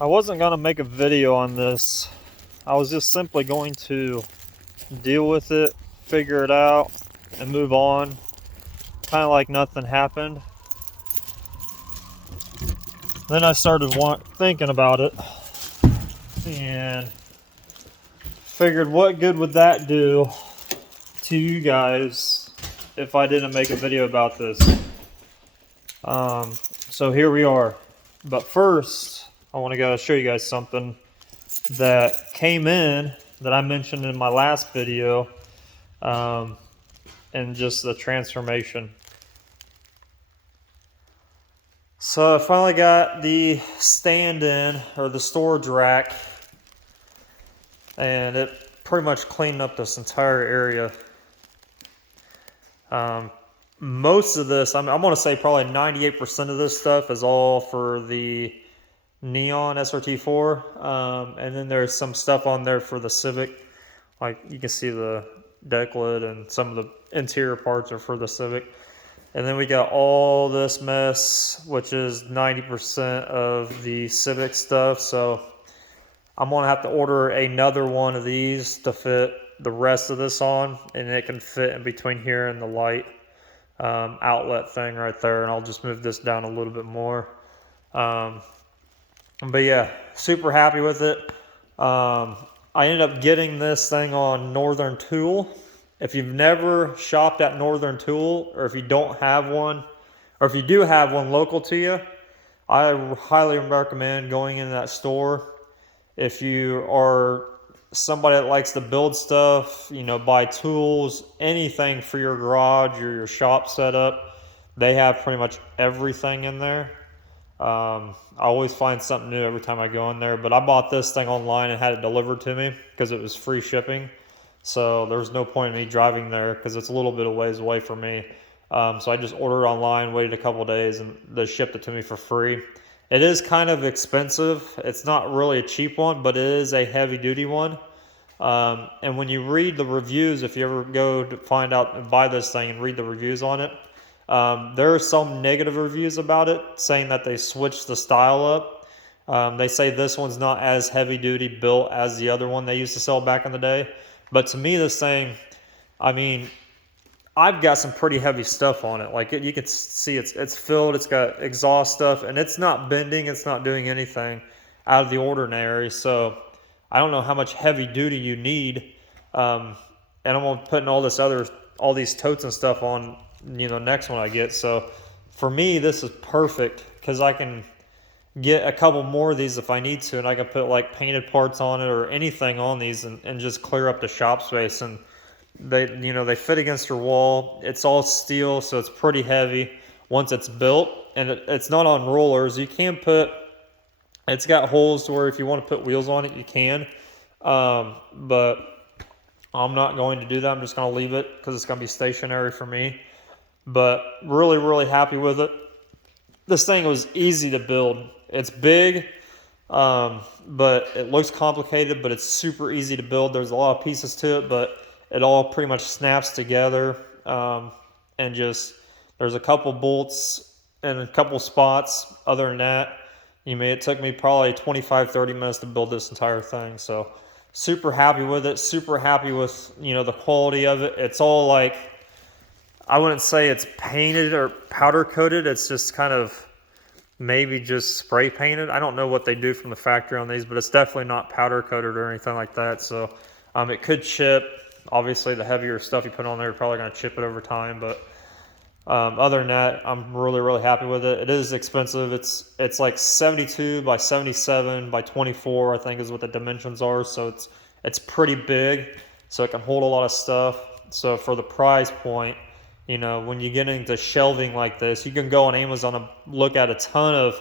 I wasn't going to make a video on this. I was just simply going to deal with it, figure it out, and move on. Kind of like nothing happened. Then I started thinking about it and figured what good would that do to you guys if I didn't make a video about this. So here we are. But first, I want to go show you guys something that came in that I mentioned in my last video, and just the transformation. So I finally got the stand in, or the storage rack, and it pretty much cleaned up this entire area. Most of this, I'm going to say probably 98% of this stuff is all for the Neon SRT4, and then there's some stuff on there for the Civic. Like you can see the deck lid and some of the interior parts are for the Civic. And then we got all this mess, which is 90% of the Civic stuff. So I'm going to have to order another one of these to fit the rest of this on, and it can fit in between here and the light outlet thing right there. And I'll just move this down a little bit more. But yeah, super happy with it. I ended up getting this thing on Northern Tool. If you've never shopped at Northern Tool, or if you don't have one, or if you do have one local to you, I highly recommend going in that store. If you are somebody that likes to build stuff, you know, buy tools, anything for your garage or your shop setup, they have pretty much everything in there. I always find something new every time I go in there, but I bought this thing online and had it delivered to me because it was free shipping. So there's no point in me driving there because it's a little bit of ways away from me. So I just ordered online, waited a couple days, and they shipped it to me for free. It is kind of expensive. It's not really a cheap one, but it is a heavy duty one. And when you read the reviews, if you ever go to find out and buy this thing and read the reviews on it, there are some negative reviews about it, saying that they switched the style up. They say this one's not as heavy duty built as the other one they used to sell back in the day. But to me, this thing, I mean, I've got some pretty heavy stuff on it. Like you can see it's filled, it's got exhaust stuff, and it's not bending, it's not doing anything out of the ordinary. So I don't know how much heavy duty you need. And I'm gonna putting all these totes and stuff on, you know, next one I get. So for me, this is perfect because I can get a couple more of these if I need to, and I can put like painted parts on it or anything on these and just clear up the shop space. And they fit against your wall. It's all steel, so it's pretty heavy once it's built, and it's not on rollers. You can it's got holes to where if you want to put wheels on it, you can. But I'm not going to do that. I'm just going to leave it because it's going to be stationary for me. But really, really happy with it. This thing was easy to build. It's big, but it looks complicated, but it's super easy to build. There's a lot of pieces to it, but it all pretty much snaps together. And just, there's a couple bolts and a couple spots. Other than that, it took me probably 25-30 minutes to build this entire thing. So super happy with it. Super happy with, the quality of it. It's all like, I wouldn't say it's painted or powder coated. It's just kind of maybe just spray painted. I don't know what they do from the factory on these, but it's definitely not powder coated or anything like that. So it could chip. Obviously, the heavier stuff you put on there, you're probably going to chip it over time. But other than that, I'm really, really happy with it. It is expensive. It's like 72 by 77 by 24, I think is what the dimensions are. So it's pretty big. So it can hold a lot of stuff. So for the price point, when you get into shelving like this, you can go on Amazon and look at a ton of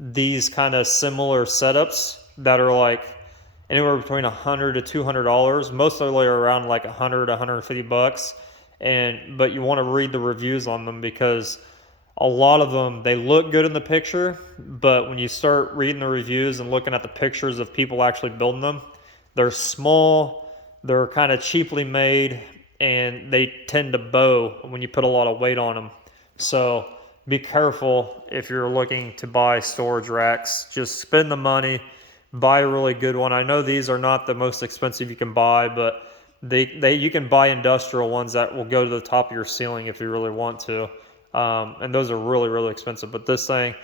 these kind of similar setups that are like anywhere between $100 to $200. Mostly around like $100 to $150. But you want to read the reviews on them because a lot of them, they look good in the picture, but when you start reading the reviews and looking at the pictures of people actually building them, they're small, they're kind of cheaply made, and they tend to bow when you put a lot of weight on them. So be careful if you're looking to buy storage racks. Just spend the money, buy a really good one. I know these are not the most expensive you can buy, but you can buy industrial ones that will go to the top of your ceiling if you really want to. And those are really, really expensive. But this thing,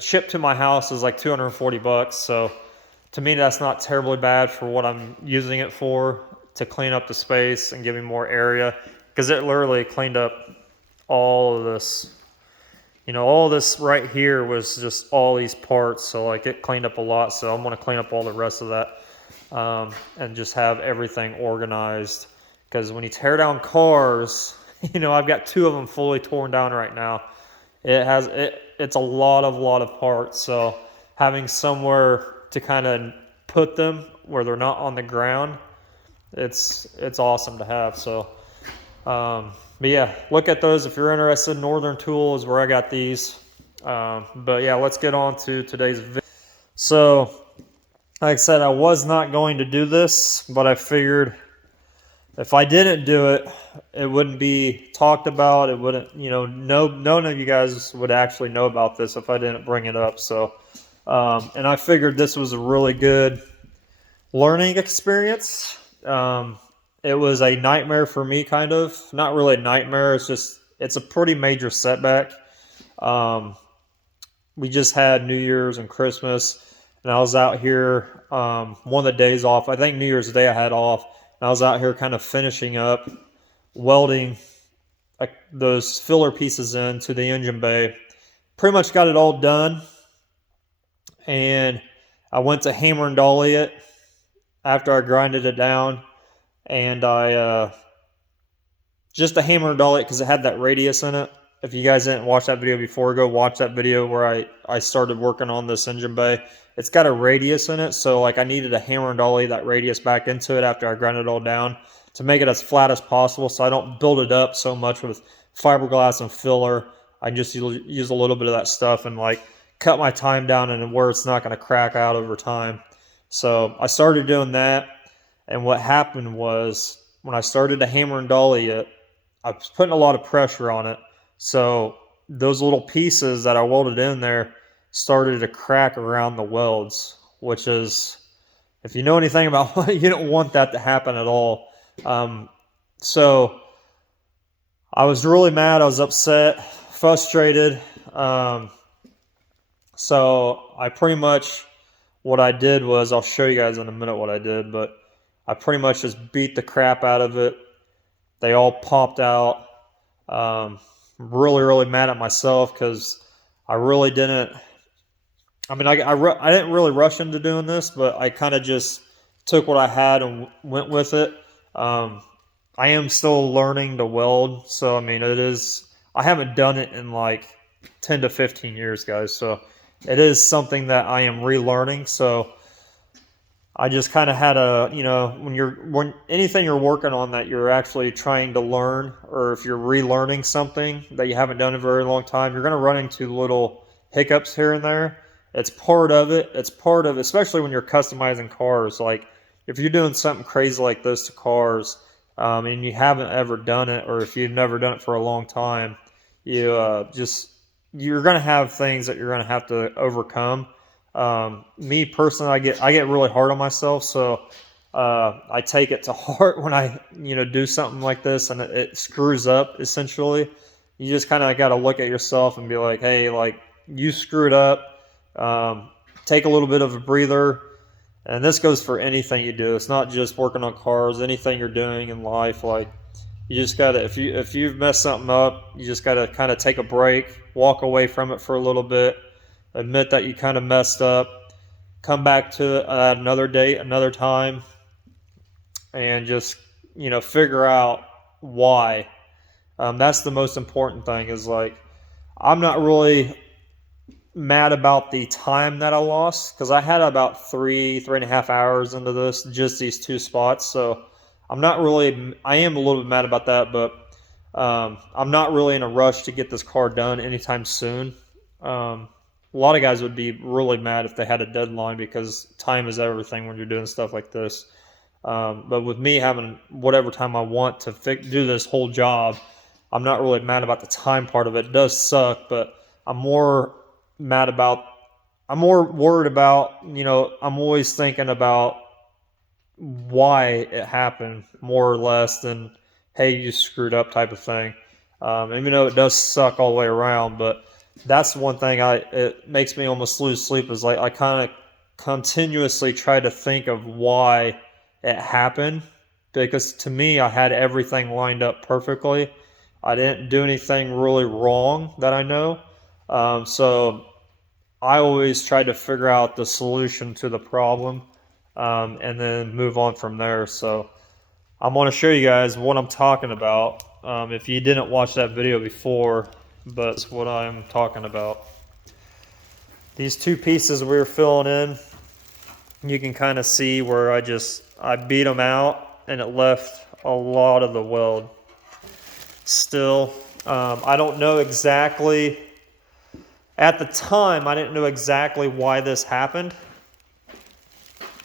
shipped to my house is like 240 bucks. So to me, that's not terribly bad for what I'm using it for, to clean up the space and give me more area. Because it literally cleaned up all of this. All this right here was just all these parts. So like it cleaned up a lot. So I'm going to clean up all the rest of that. And just have everything organized. Because when you tear down cars, I've got 2 of them fully torn down right now. It's a lot of parts. So having somewhere to kind of put them where they're not on the ground, it's awesome to have. So, but yeah, look at those if you're interested. Northern Tool is where I got these. But yeah, let's get on to today's video. So, like I said, I was not going to do this, but I figured if I didn't do it, it wouldn't be talked about. It wouldn't, none of you guys would actually know about this if I didn't bring it up. So, and I figured this was a really good learning experience. It was a nightmare for me, kind of. Not really a nightmare. It's a pretty major setback. We just had New Year's and Christmas, and I was out here one of the days off. I think New Year's Day I had off. And I was out here kind of finishing up welding those filler pieces into the engine bay. Pretty much got it all done. And I went to hammer and dolly it after I grinded it down. And I just a hammer and dolly it because it had that radius in it. If you guys didn't watch that video before, go watch that video where I started working on this engine bay. It's got a radius in it, so like I needed a hammer and dolly that radius back into it after I ground it all down to make it as flat as possible, so I don't build it up so much with fiberglass and filler. I just use a little bit of that stuff and like cut my time down and where it's not going to crack out over time. So I started doing that, and what happened was when I started to hammer and dolly it, I was putting a lot of pressure on it. So those little pieces that I welded in there started to crack around the welds, which is, if you know anything about you don't want that to happen at all. So I was really mad. I was upset, frustrated. So I pretty much, what I did was, I'll show you guys in a minute what I did, but I pretty much just beat the crap out of it. They all popped out. Really mad at myself because I really didn't. I mean, I didn't really rush into doing this, but I kind of just took what I had and went with it. I am still learning to weld, so I mean, I haven't done it in like 10 to 15 years, guys. So it is something that I am relearning. So I just kind of had when anything you're working on that you're actually trying to learn, or if you're relearning something that you haven't done in a very long time, you're going to run into little hiccups here and there. It's part of it. It's part of, especially when you're customizing cars. Like if you're doing something crazy like this to cars, and you haven't ever done it, or if you've never done it for a long time, you're going to have things that you're going to have to overcome. Me personally, I get really hard on myself, so I take it to heart when I do something like this and it screws up. Essentially, you just kind of got to look at yourself and be like, hey, like you screwed up. Take a little bit of a breather, and this goes for anything you do. It's not just working on cars. Anything you're doing in life, like you just gotta, if you've messed something up, you just gotta kind of take a break, walk away from it for a little bit. Admit that you kind of messed up, come back to it at another date, another time, and just, figure out why. That's the most important thing, is like, I'm not really mad about the time that I lost, because I had about 3.5 hours into this, just these 2 spots. So I am a little bit mad about that, but I'm not really in a rush to get this car done anytime soon. A lot of guys would be really mad if they had a deadline, because time is everything when you're doing stuff like this. But with me having whatever time I want to do this whole job, I'm not really mad about the time part of it. It does suck, but I'm more mad about, I'm more worried about, you know, I'm always thinking about why it happened more or less than, hey, you screwed up type of thing. Even though it does suck all the way around, but that's one thing it makes me almost lose sleep, is like I kind of continuously try to think of why it happened, because to me I had everything lined up perfectly. I didn't do anything really wrong that I know. So I always try to figure out the solution to the problem, and then move on from there. So I'm going to show you guys what I'm talking about. If you didn't watch that video before, but it's what I'm talking about. These two pieces we were filling in, you can kind of see where I beat them out and it left a lot of the weld. Still, I don't know exactly, at the time I didn't know exactly why this happened,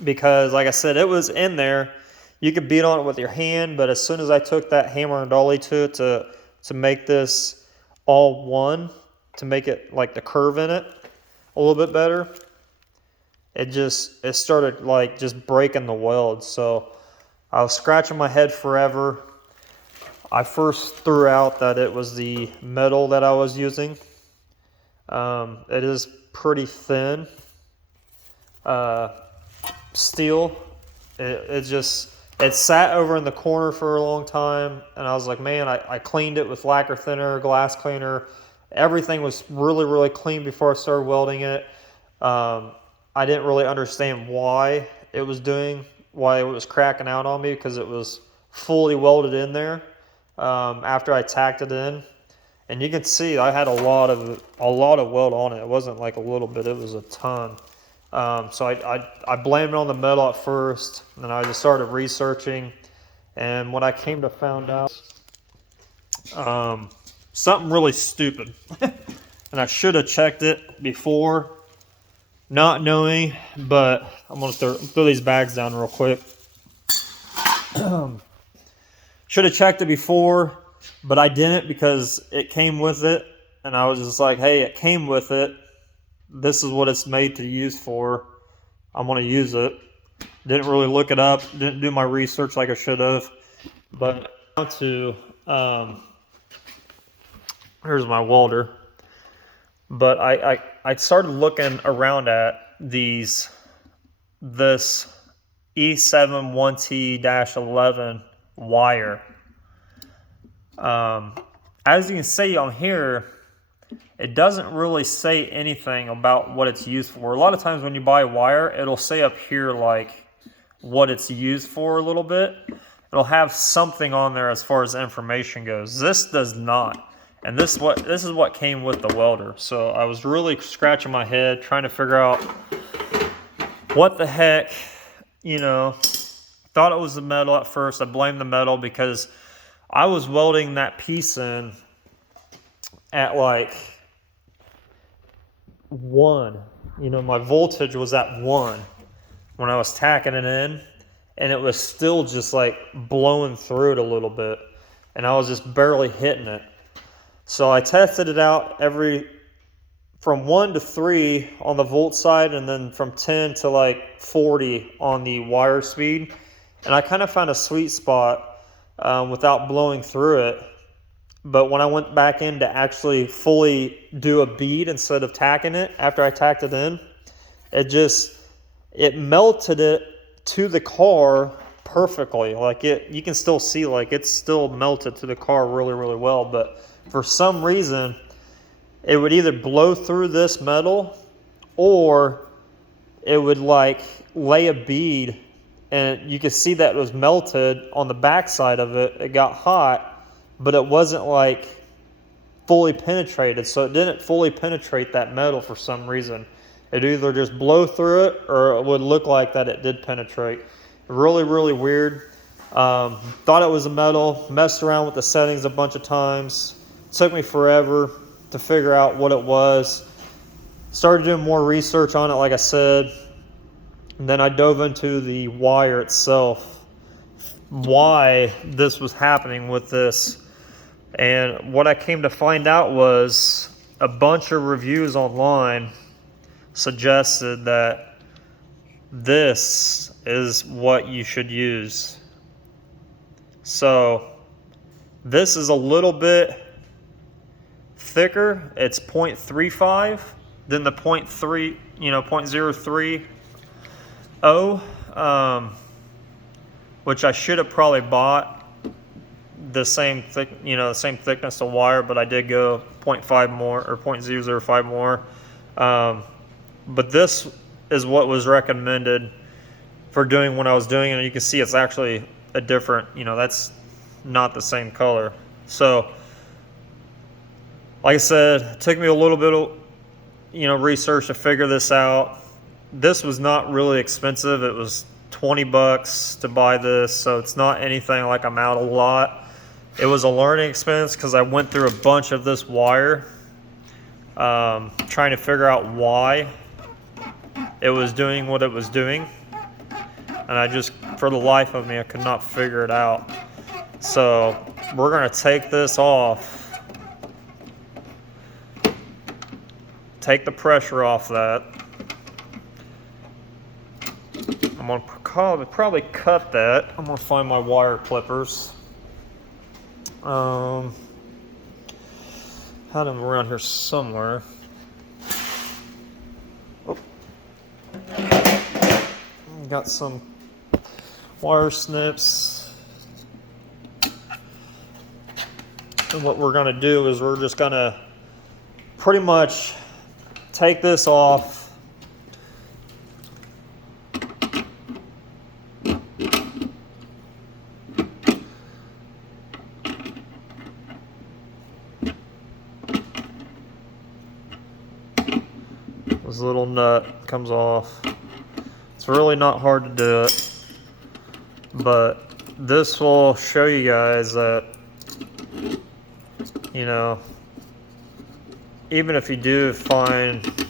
because like I said, it was in there. You could beat on it with your hand, but as soon as I took that hammer and dolly to it to make this all one, to make it like the curve in it a little bit better, it started like just breaking the weld. So I was scratching my head forever. I first threw out that it was the metal that I was using. It is pretty thin steel. It sat over in the corner for a long time, and I was like, man, I cleaned it with lacquer thinner, glass cleaner. Everything was really, really clean before I started welding it. I didn't really understand why it was cracking out on me, because it was fully welded in there after I tacked it in. And you can see I had a lot of weld on it. It wasn't like a little bit, it was a ton. So I blamed it on the metal at first, and then I just started researching, and what I came to find out, something really stupid, and I should have checked it before, not knowing, but I'm gonna throw these bags down real quick. Should have checked it before, but I didn't, because it came with it, and I was just like, hey, it came with it. This is what it's made to use for. I'm going to use it. Didn't really look it up. Didn't do my research like I should have. But now to, here's my welder. But I started looking around at this E7 1T-11 wire. As you can see on here, it doesn't really say anything about what it's used for. A lot of times when you buy wire, it'll say up here like what it's used for a little bit. It'll have something on there as far as information goes. This does not. And this is what came with the welder. So I was really scratching my head trying to figure out what the heck, you know. Thought it was the metal at first. I blamed the metal because I was welding that piece in at like 1. You know, my voltage was at 1 when I was tacking it in, and it was still just like blowing through it a little bit, and I was just barely hitting it. So I tested it out from 1 to 3 on the volt side, and then from 10 to like 40 on the wire speed, and I kind of found a sweet spot without blowing through it. But when I went back in to actually fully do a bead instead of tacking it after I tacked it in, it melted it to the car perfectly. Like you can still see like it's still melted to the car really, really well. But for some reason, it would either blow through this metal, or it would like lay a bead, and you could see that it was melted on the back side of it. It got hot, but it wasn't like fully penetrated, so it didn't fully penetrate that metal for some reason. It either just blow through it, or it would look like that it did penetrate. Really, really weird. Thought it was a metal, messed around with the settings a bunch of times. Took me forever to figure out what it was. Started doing more research on it, like I said, and then I dove into the wire itself, why this was happening with this And what I came to find out was a bunch of reviews online suggested that this is what you should use. So this is a little bit thicker. It's 0.35 than the 0.3, 0.030, which I should have probably bought the same the same thickness of wire, but I did go 0.5 more or 0.005 more. But this is what was recommended for doing when I was doing it. And you can see it's actually a different, that's not the same color. So, like I said, it took me a little bit of, research to figure this out. This was not really expensive. It was 20 bucks to buy this, so it's not anything like I'm out a lot. It was a learning expense because I went through a bunch of this wire, trying to figure out why it was doing what it was doing. And I just, for the life of me, I could not figure it out. So we're gonna take this off, take the pressure off that. I'm gonna probably cut that. I'm gonna find my wire clippers. Had them around here somewhere. Oh. Got some wire snips. And what we're gonna do is we're just gonna pretty much take this off. This little nut comes off. It's really not hard to do it, but this will show you guys that, even if you do find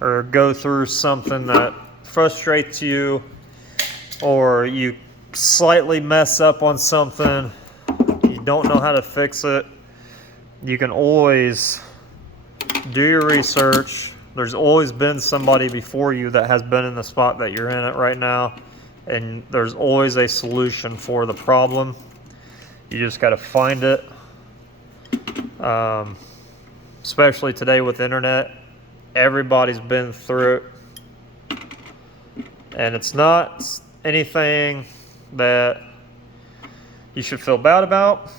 or go through something that frustrates you, or you slightly mess up on something, you don't know how to fix it, you can always do your research. There's always been somebody before you that has been in the spot that you're in it right now, and there's always a solution for the problem. You just got to find it. Especially today with the internet, everybody's been through it, and it's not anything that you should feel bad about,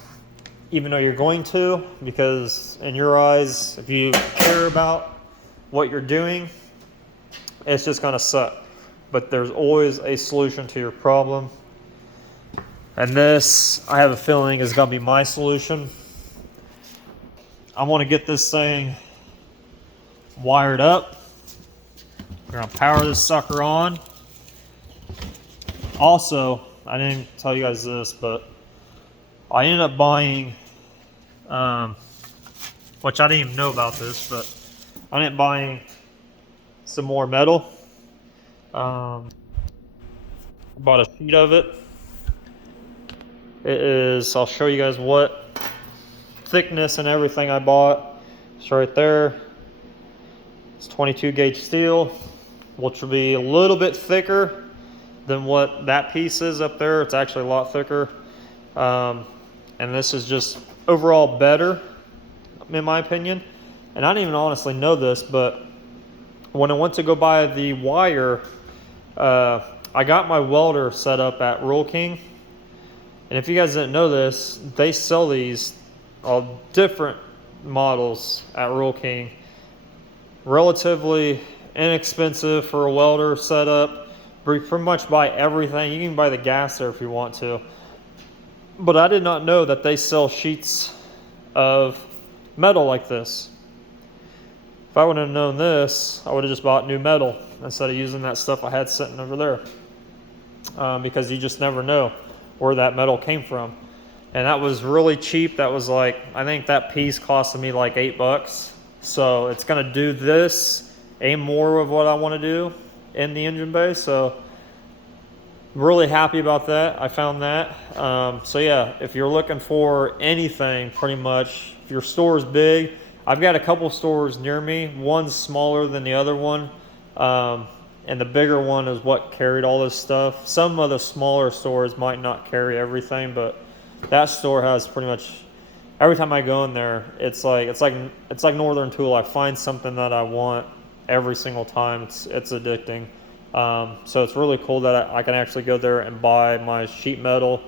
even though you're going to, because in your eyes, if you care about what you're doing, it's just going to suck. But there's always a solution to your problem. And this, I have a feeling, is going to be my solution. I want to get this thing wired up. We're going to power this sucker on. Also, I didn't tell you guys this, but I ended up buying, which I didn't even know about this, but I ended up buying some more metal. Bought a sheet of it. It is, I'll show you guys what thickness and everything I bought. It's right there. It's 22 gauge steel, which will be a little bit thicker than what that piece is up there. It's actually a lot thicker. And this is just overall better, in my opinion. And I didn't even honestly know this, but when I went to go buy the wire, I got my welder set up at Rural King. And if you guys didn't know this, they sell these all different models at Rural King. Relatively inexpensive for a welder setup. You pretty much buy everything. You can buy the gas there if you want to. But I did not know that they sell sheets of metal like this. If I would have known this, I would have just bought new metal instead of using that stuff I had sitting over there. Because you just never know where that metal came from. And that was really cheap. That was like, I think that piece costed me like $8. So it's gonna do this and more of what I wanna do in the engine bay. So Really happy about that. I found that. So yeah, if you're looking for anything, pretty much, if your store is big, I've got a couple stores near me. One's smaller than the other one, and the bigger one is what carried all this stuff. Some of the smaller stores might not carry everything, but that store has pretty much. Every time I go in there, it's like Northern Tool. I find something that I want every single time. It's addicting. So it's really cool that I can actually go there and buy my sheet metal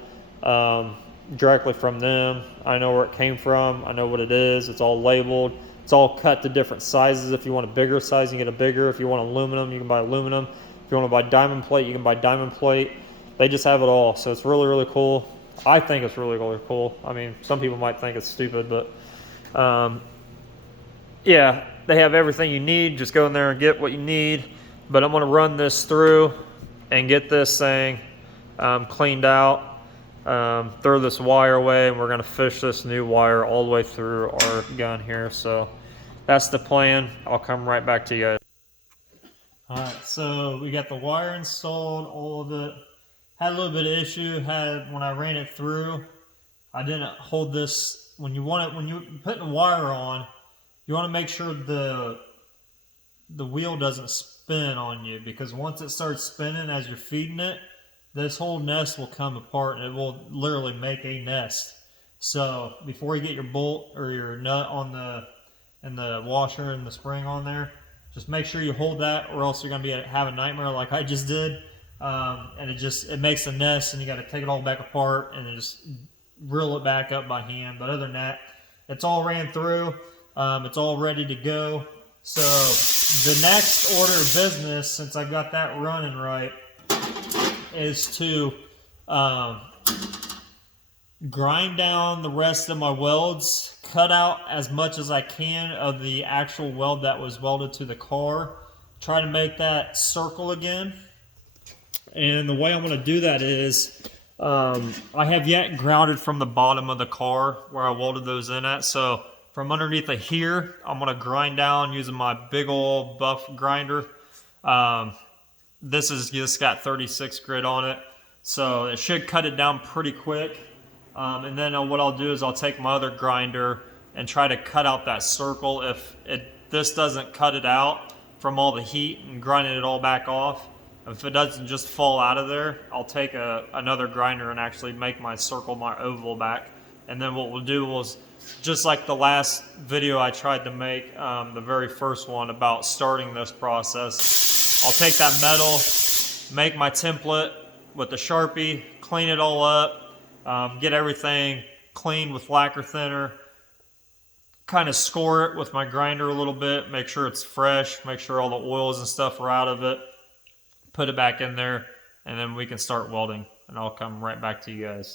directly from them. I know where it came from. I know what it is. It's all labeled. It's all cut to different sizes. If you want a bigger size, you can get a bigger. If you want aluminum, you can buy aluminum. If you want to buy diamond plate, you can buy diamond plate. They just have it all. So it's really, really cool. I think it's really, really cool. I mean, some people might think it's stupid, but yeah, they have everything you need. Just go in there and get what you need. But I'm going to run this through and get this thing cleaned out, throw this wire away, and we're going to fish this new wire all the way through our gun here. So that's the plan. I'll come right back to you guys. All right, so we got the wire installed, all of it. Had a little bit of issue. When I ran it through, I didn't hold this. When you put the wire on, you want to make sure the wheel doesn't spin on you, because once it starts spinning as you're feeding it, this whole nest will come apart and it will literally make a nest. So before you get your bolt or your nut in the washer and the spring on there, just make sure you hold that, or else you're going to have a nightmare like I just did. And it makes a nest, and you got to take it all back apart and then just reel it back up by hand. But other than that, it's all ran through. It's all ready to go. So the next order of business, since I got that running right, is to grind down the rest of my welds, cut out as much as I can of the actual weld that was welded to the car, try to make that circle again. And the way I'm going to do that is, I have yet grounded from the bottom of the car where I welded those in at. So from underneath of here, I'm going to grind down using my big old buff grinder. This is just got 36 grit on it, so it should cut it down pretty quick. And then what I'll do is I'll take my other grinder and try to cut out that circle. If this doesn't cut it out from all the heat and grinding it all back off, if it doesn't just fall out of there, I'll take another grinder and actually make my circle, my oval back. And then what we'll do was, just like the last video I tried to make, the very first one about starting this process, I'll take that metal, make my template with the Sharpie, clean it all up, get everything cleaned with lacquer thinner, kind of score it with my grinder a little bit, make sure it's fresh, make sure all the oils and stuff are out of it, put it back in there, and then we can start welding, and I'll come right back to you guys.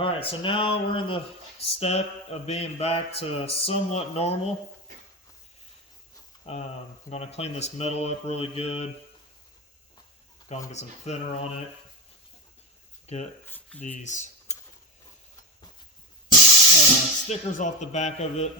Alright, so now we're in the step of being back to somewhat normal. I'm going to clean this metal up really good. Go and get some thinner on it. Get these stickers off the back of it.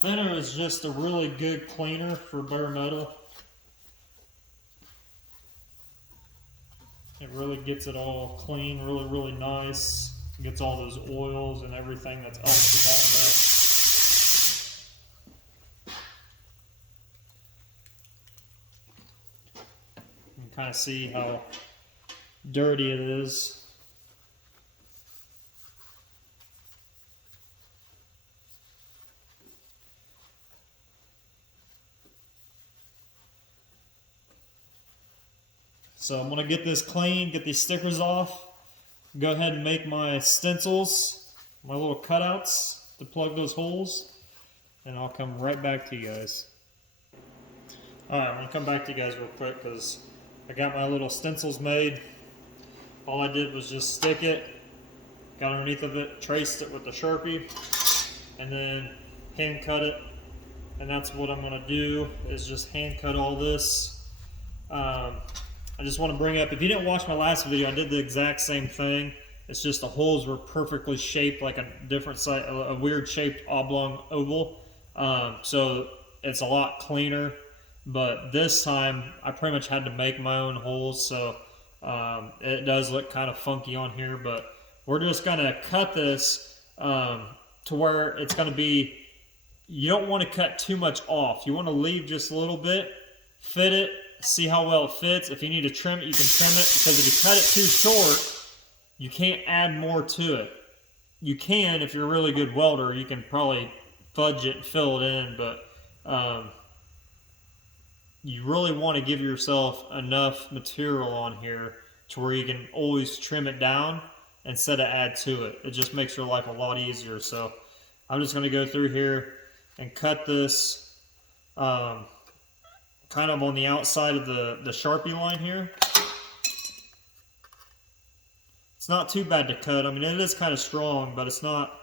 Thinner is just a really good cleaner for bare metal. It really gets it all clean, really nice. It gets all those oils and everything that's else is on there. You can kind of see how dirty it is. So I'm going to get this clean, get these stickers off, go ahead and make my stencils, my little cutouts to plug those holes, and I'll come right back to you guys. Alright, I'm going to come back to you guys real quick because I got my little stencils made. All I did was just stick it, got underneath of it, traced it with the Sharpie, and then hand cut it. And that's what I'm going to do, is just hand cut all this. I just want to bring up, if you didn't watch my last video, I did the exact same thing. It's just the holes were perfectly shaped like a different size, a weird shaped oblong oval. So it's a lot cleaner. But this time, I pretty much had to make my own holes, so it does look kind of funky on here. But we're just going to cut this to where it's going to be, you don't want to cut too much off. You want to leave just a little bit, fit it, see how well it fits. If you need to trim it, you can trim it, because if you cut it too short, you can't add more to it. You can, if you're a really good welder, you can probably fudge it and fill it in, but you really want to give yourself enough material on here to where you can always trim it down instead of add to it. It just makes your life a lot easier. So I'm just going to go through here and cut this kind of on the outside of the Sharpie line here. It's not too bad to cut. I mean, it is kind of strong, but it's not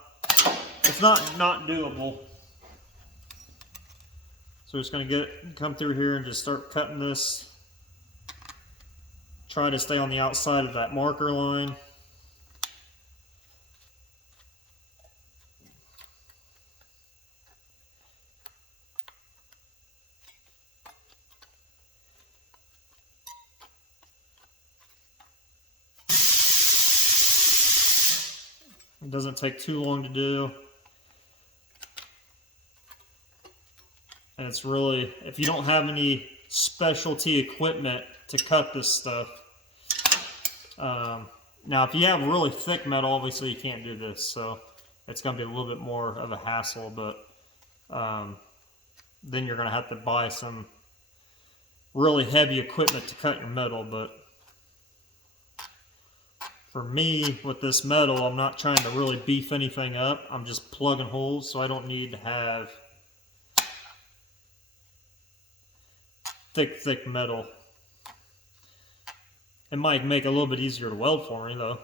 doable. So we're just going to come through here and just start cutting this. Try to stay on the outside of that marker line. It doesn't take too long to do. And it's really, if you don't have any specialty equipment to cut this stuff. Now, if you have really thick metal, obviously you can't do this. So it's going to be a little bit more of a hassle. But then you're going to have to buy some really heavy equipment to cut your metal. But for me, with this metal, I'm not trying to really beef anything up. I'm just plugging holes, so I don't need to have thick metal. It might make it a little bit easier to weld for me, though.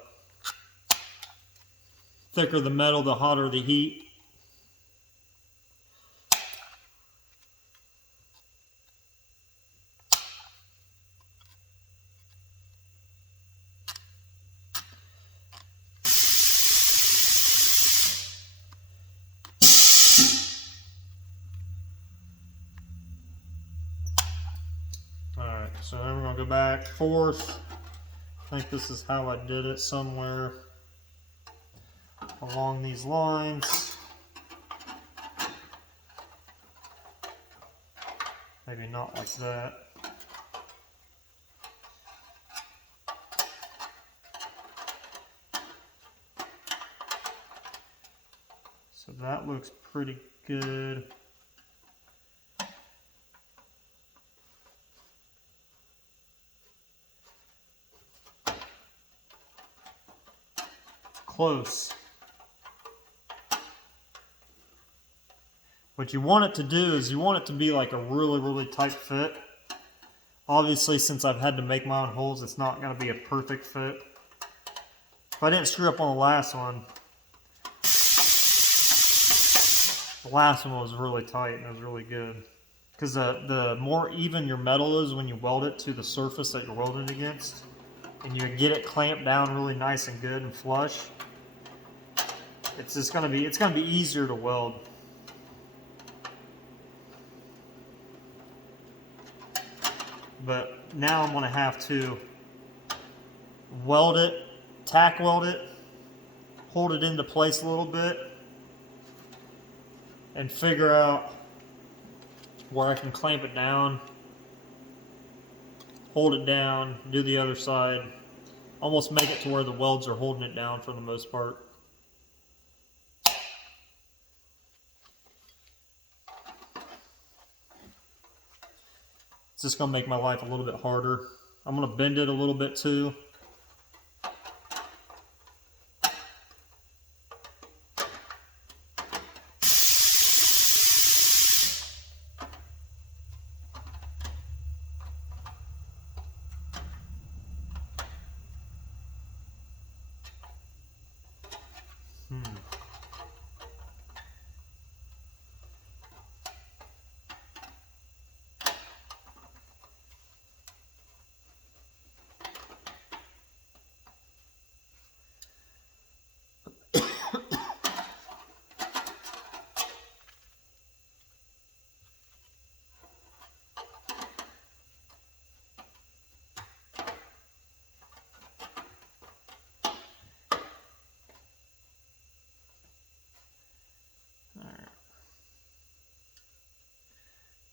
Thicker the metal, the hotter the heat. Alright, so then we're going to go back fourth. I think this is how I did it, somewhere along these lines. Maybe not like that. So that looks pretty good. Close. What you want it to do is you want it to be like a really, really tight fit. Obviously, since I've had to make my own holes, it's not going to be a perfect fit. If I didn't screw up on the last one was really tight and it was really good. Because the more even your metal is when you weld it to the surface that you're welding against, and you get it clamped down really nice and good and flush, it's gonna be easier to weld. But now I'm gonna have to weld it, tack weld it, hold it into place a little bit, and figure out where I can clamp it down, hold it down, do the other side, almost make it to where the welds are holding it down for the most part. It's just going to make my life a little bit harder. I'm going to bend it a little bit too.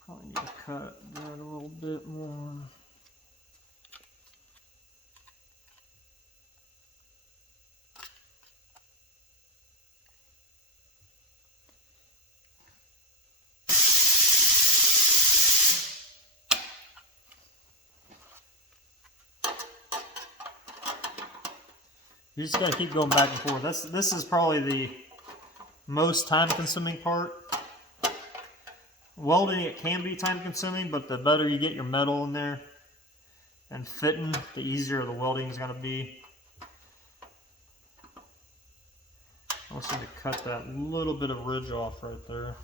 Probably need to cut that a little bit more. You just gotta keep going back and forth. This is probably the most time-consuming part. Welding, it can be time-consuming, but the better you get your metal in there and fitting, the easier the welding is gonna be. I also need to cut that little bit of ridge off right there.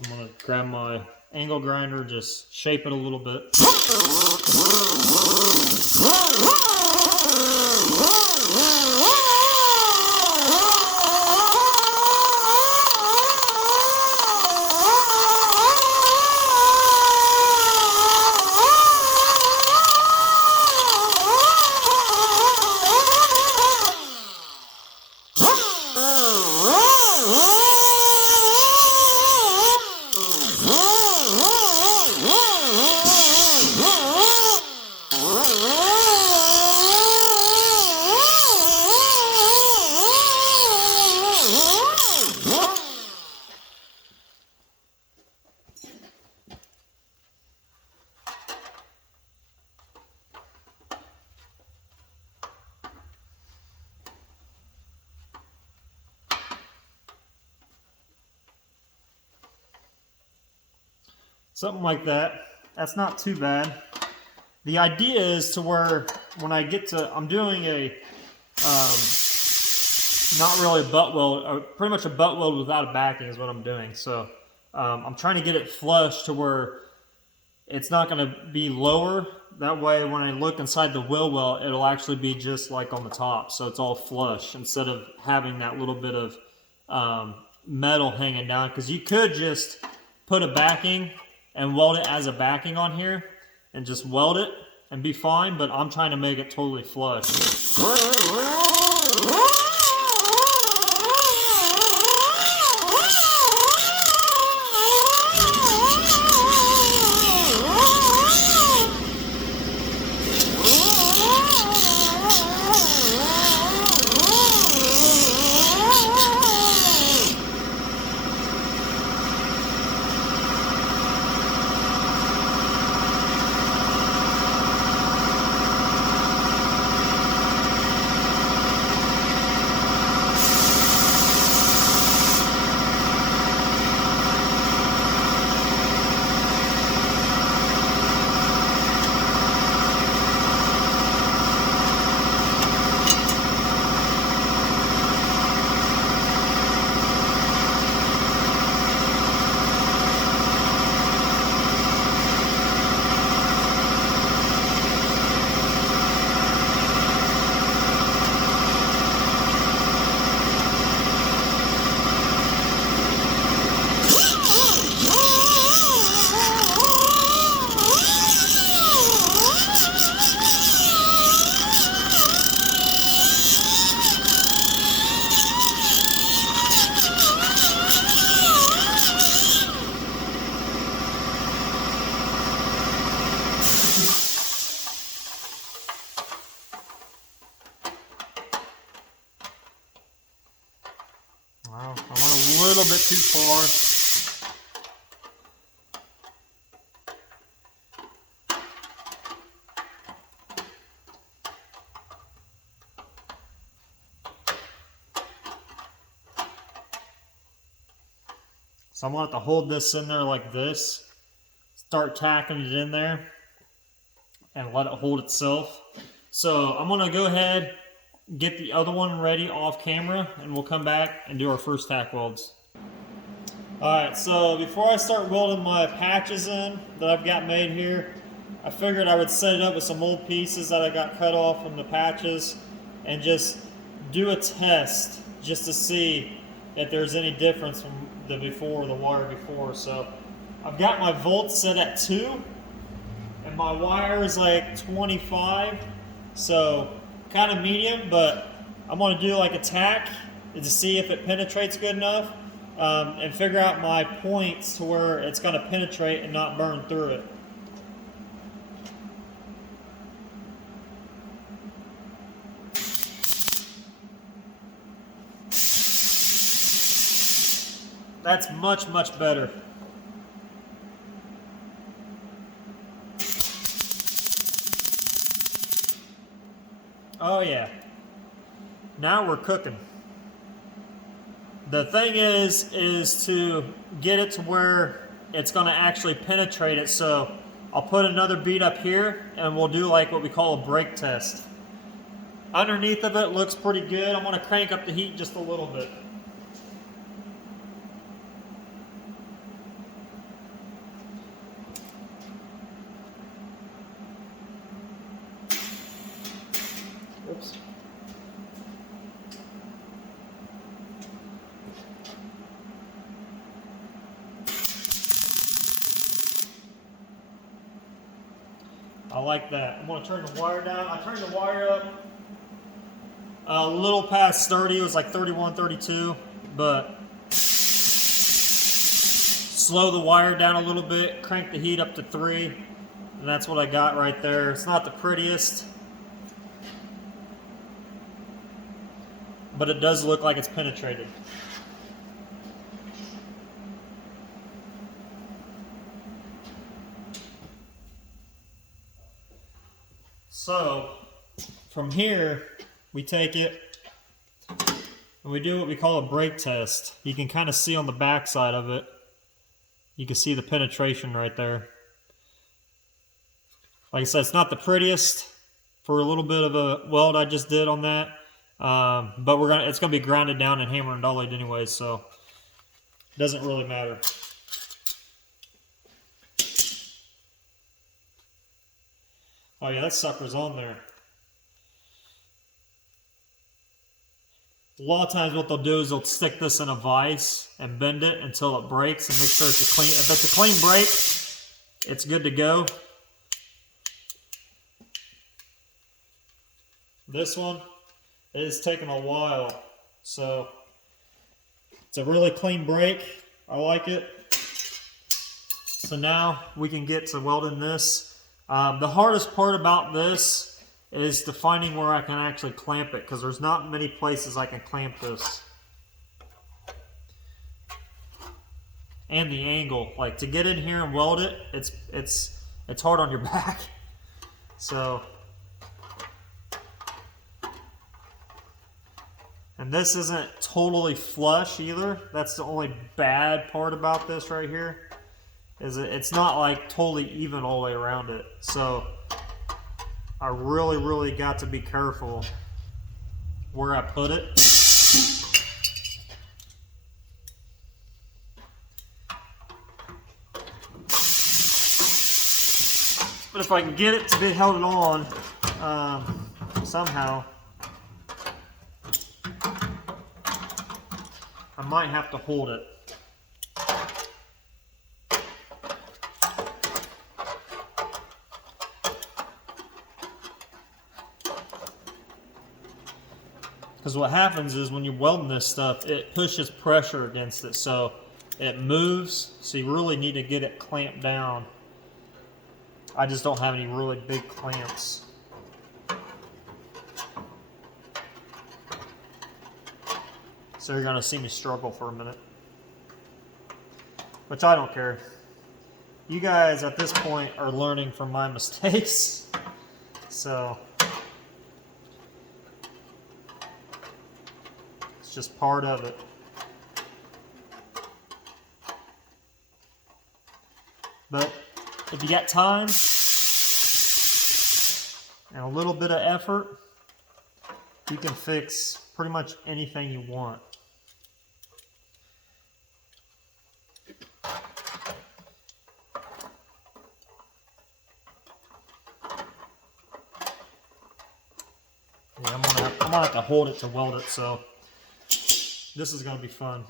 I'm going to grab my angle grinder, just shape it a little bit. Something like that. That's not too bad. The idea is to where when I get to, I'm doing a, not really a butt weld, pretty much a butt weld without a backing is what I'm doing. So I'm trying to get it flush to where it's not going to be lower. That way when I look inside the wheel well, it'll actually be just like on the top. So it's all flush instead of having that little bit of metal hanging down. Because you could just put a backing and weld it as a backing on here and just weld it and be fine, but I'm trying to make it totally flush. Wow, I went a little bit too far. So I'm going to have to hold this in there like this, start tacking it in there, and let it hold itself. So I'm going to go ahead, get the other one ready off camera, and we'll come back and do our first tack welds. Alright, so before I start welding my patches in that I've got made here, I figured I would set it up with some old pieces that I got cut off from the patches and just do a test just to see if there's any difference from the wire before. So I've got my volts set at 2 and my wire is like 25, so kind of medium, but I'm going to do like a tack to see if it penetrates good enough and figure out my points to where it's going to penetrate and not burn through it. That's much, much better. Oh yeah. Now we're cooking. The thing is to get it to where it's going to actually penetrate it. So I'll put another bead up here and we'll do like what we call a break test. Underneath of it looks pretty good. I'm going to crank up the heat just a little bit. Oops. I like that. I'm going to turn the wire down. I turned the wire up a little past 30. It was like 31, 32. But slow the wire down a little bit. Crank the heat up to 3. And that's what I got right there. It's not the prettiest, but it does look like it's penetrated. So from here, we take it and we do what we call a break test. You can kind of see on the back side of it, you can see the penetration right there. Like I said, it's not the prettiest for a little bit of a weld I just did on that. But it's gonna be grounded down and hammered and dollied anyway, so it doesn't really matter. Oh yeah, that sucker's on there. A lot of times what they'll do is they'll stick this in a vise and bend it until it breaks and make sure it's a clean. If it's a clean break, it's good to go. This one, it is taking a while, so it's a really clean break. I like it. So now we can get to welding this. The hardest part about this is to finding where I can actually clamp it, because there's not many places I can clamp this. And the angle, like to get in here and weld it, it's hard on your back. So, and this isn't totally flush either. That's the only bad part about this right here, is it's not like totally even all the way around it. So I really got to be careful where I put it. But if I can get it to be held on somehow, I might have to hold it. Because what happens is when you're welding this stuff, it pushes pressure against it, so it moves, so you really need to get it clamped down. I just don't have any really big clamps. So you're gonna see me struggle for a minute. Which I don't care. You guys at this point are learning from my mistakes. So it's just part of it. But if you got time and a little bit of effort, you can fix pretty much anything you want. Yeah, I'm gonna have to hold it to weld it, so this is gonna be fun.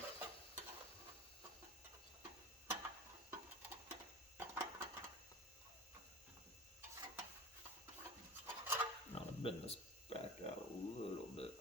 I'm gonna bend this back out a little bit.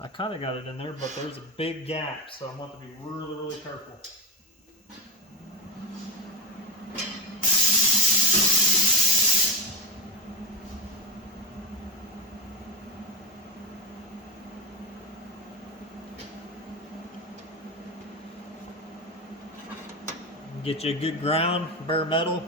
I kind of got it in there, but there's a big gap, so I want to be really careful. Get you a good ground, bare metal.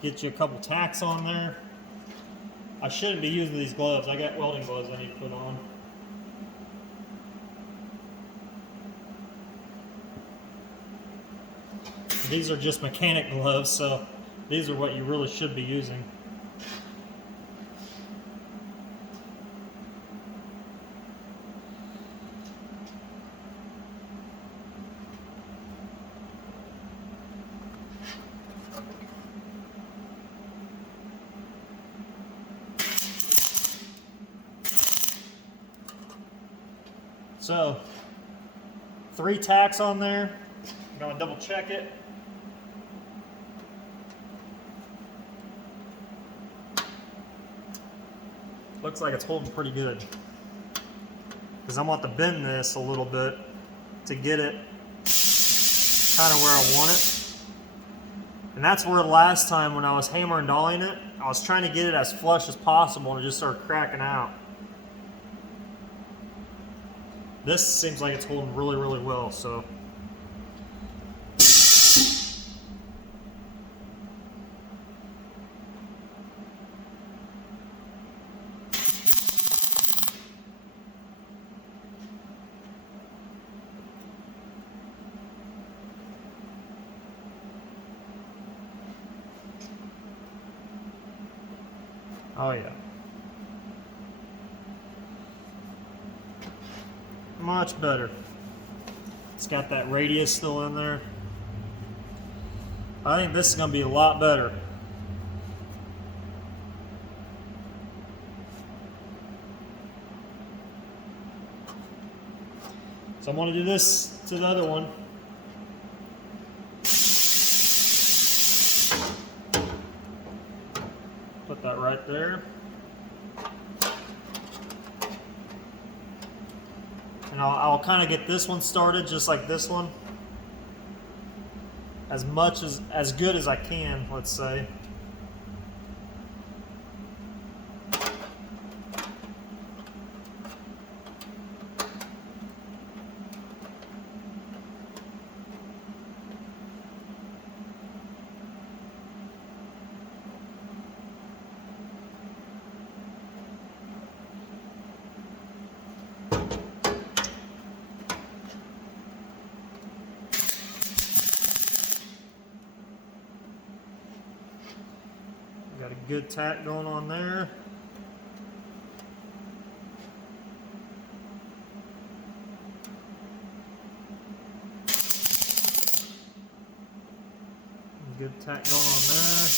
Get you a couple tacks on there. I shouldn't be using these gloves. I got welding gloves I need to put on. These are just mechanic gloves, so these are what you really should be using. So, 3 tacks on there. I'm going to double check it. Looks like it's holding pretty good. Because I want to bend this a little bit to get it kind of where I want it. And that's where last time when I was hammer and dollying it, I was trying to get it as flush as possible and it just started cracking out. This seems like it's holding really, really well, so. Oh yeah. Much better. It's got that radius still in there. I think this is going to be a lot better. So I'm going to do this to the other one. Put that right there. And I'll kind of get this one started just like this one. As good as I can, let's say. Got a good tack going on there. Good tack going on there.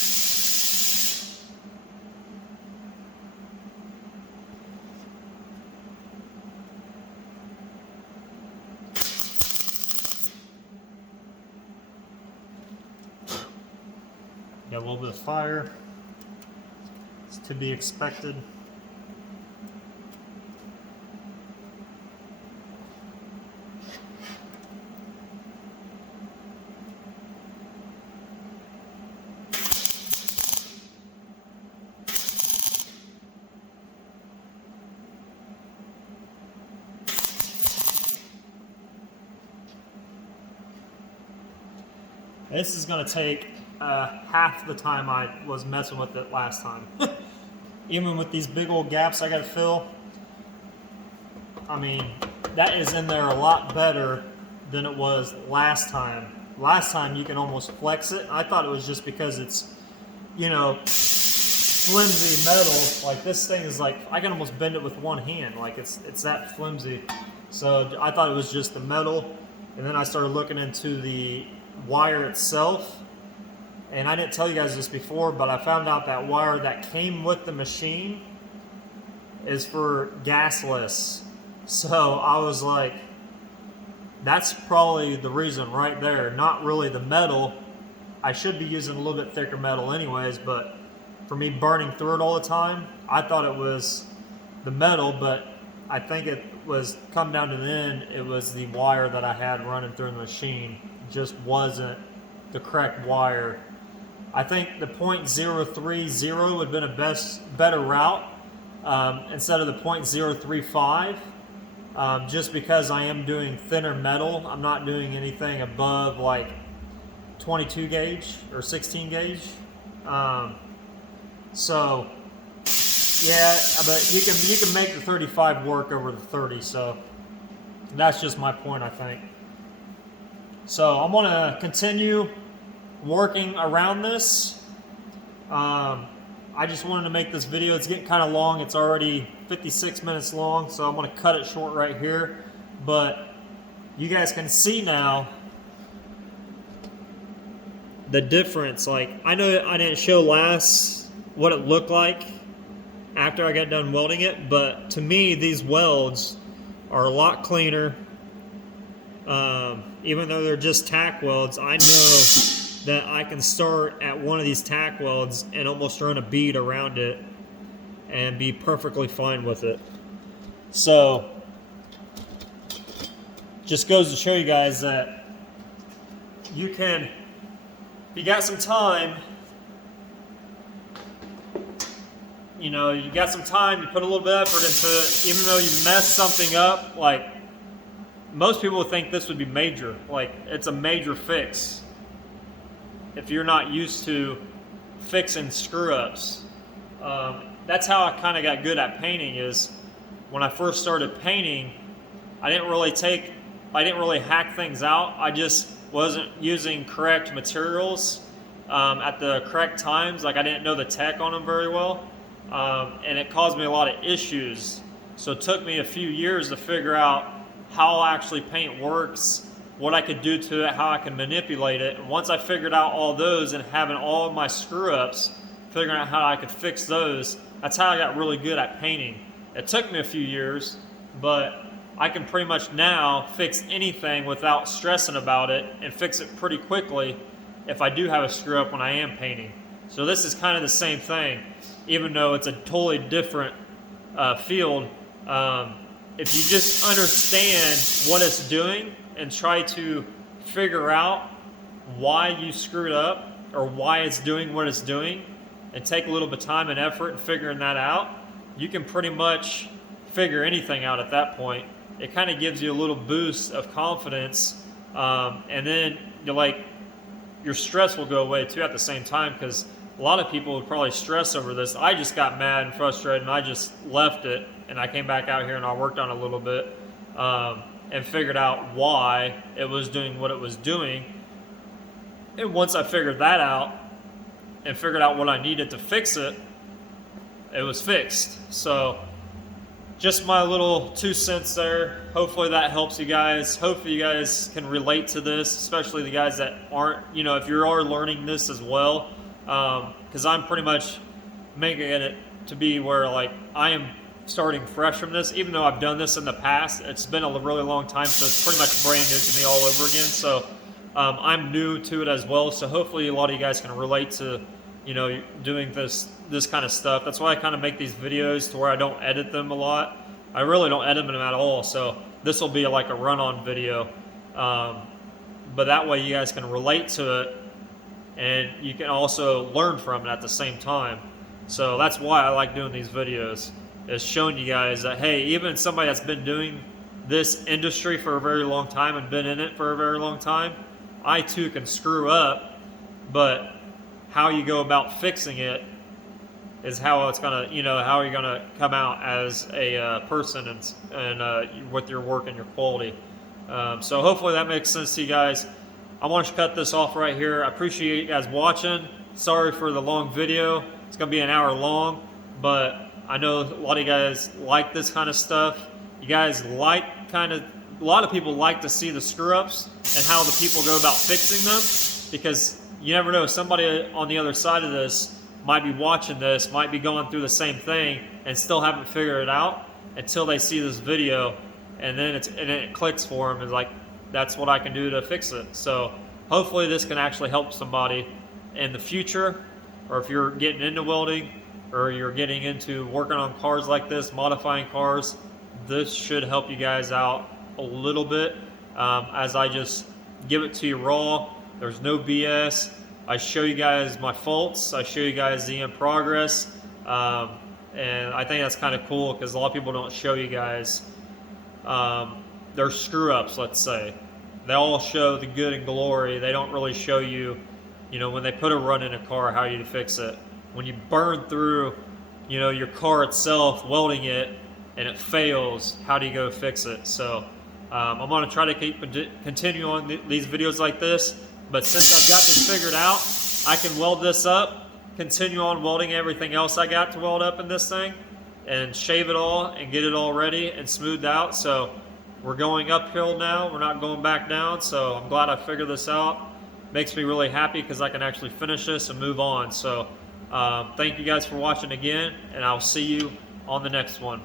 Got a little bit of fire. It's to be expected. This is going to take half the time I was messing with it last time. Even with these big old gaps I got to fill, I mean, that is in there a lot better than it was last time. Last time you can almost flex it. I thought it was just because it's, you know, flimsy metal. Like this thing is like, I can almost bend it with one hand. Like it's that flimsy. So I thought it was just the metal. And then I started looking into the wire itself. And I didn't tell you guys this before, but I found out that wire that came with the machine is for gasless. So I was like, that's probably the reason right there. Not really the metal. I should be using a little bit thicker metal anyways, but for me burning through it all the time, I thought it was the metal, but I think it was come down to the end, it was the wire that I had running through the machine. Just wasn't the correct wire. I think the .030 would have been a better route instead of the .035, just because I am doing thinner metal. I'm not doing anything above like 22 gauge or 16 gauge. So yeah, but you can make the 35 work over the 30. So that's just my point, I think. So I'm gonna continue working around this. I just wanted to make this video. It's getting kind of long. It's already 56 minutes long, so I'm going to cut it short right here. But you guys can see now the difference. Like, I know I didn't show last what it looked like after I got done welding it, but to me these welds are a lot cleaner. Even though they're just tack welds, I know that I can start at one of these tack welds and almost run a bead around it and be perfectly fine with it. So just goes to show you guys that you can, if you got some time, you know, you got some time, you put a little bit of effort into it, even though you mess something up, like, most people would think this would be major. Like, it's a major fix if you're not used to fixing screw-ups. That's how I kind of got good at painting, is when I first started painting, I didn't really hack things out. I just wasn't using correct materials at the correct times. Like, I didn't know the tech on them very well. And it caused me a lot of issues. So it took me a few years to figure out how actually paint works, what I could do to it, how I can manipulate it. And once I figured out all those and having all of my screw-ups, figuring out how I could fix those, that's how I got really good at painting. It took me a few years, but I can pretty much now fix anything without stressing about it and fix it pretty quickly if I do have a screw-up when I am painting. So this is kind of the same thing, even though it's a totally different field. If you just understand what it's doing and try to figure out why you screwed up or why it's doing what it's doing, and take a little bit of time and effort in figuring that out, you can pretty much figure anything out at that point. It kind of gives you a little boost of confidence, and then your stress will go away too at the same time, because a lot of people would probably stress over this. I just got mad and frustrated and I just left it, and I came back out here and I worked on it a little bit and figured out why it was doing what it was doing. And once I figured that out and figured out what I needed to fix it, it was fixed. So just my little 2 cents there. Hopefully that helps you guys. Hopefully you guys can relate to this, especially the guys that aren't, you know, if you are learning this as well. Because I'm pretty much making it to be where, like, I am starting fresh from this. Even though I've done this in the past, it's been a really long time, so it's pretty much brand new to me all over again. So I'm new to it as well. So hopefully a lot of you guys can relate to, you know, doing this kind of stuff. That's why I kind of make these videos to where I don't edit them a lot. I really don't edit them at all. So this will be like a run-on video. But that way you guys can relate to it, and you can also learn from it at the same time. So that's why I like doing these videos, is showing you guys that, hey, even somebody that's been doing this industry for a very long time and been in it for a very long time, I too can screw up, but how you go about fixing it is how it's gonna, you know, how you're gonna come out as a person and with your work and your quality. So hopefully that makes sense to you guys. I want to cut this off right here. I appreciate you guys watching. Sorry for the long video. It's gonna be an hour long, but I know a lot of you guys like this kind of stuff. You guys like a lot of people like to see the screw-ups and how the people go about fixing them, because you never know, somebody on the other side of this might be watching this, might be going through the same thing and still haven't figured it out until they see this video, and then it clicks for them. It's like, that's what I can do to fix it. So hopefully this can actually help somebody in the future, or if you're getting into welding or you're getting into working on cars like this, modifying cars, this should help you guys out a little bit, as I just give it to you raw. There's no BS. I show you guys my faults. I show you guys the in progress. And I think that's kind of cool, because a lot of people don't show you guys their screw-ups, let's say. They all show the good and glory. They don't really show you, you know, when they put a run in a car, how you fix it. When you burn through, you know, your car itself, welding it, and it fails, how do you go fix it? So I'm going to try to continue on these videos like this. But since I've got this figured out, I can weld this up, continue on welding everything else I got to weld up in this thing, and shave it all and get it all ready and smoothed out. So we're going uphill now. We're not going back down. So I'm glad I figured this out. Makes me really happy, because I can actually finish this and move on. So thank you guys for watching again, and I'll see you on the next one.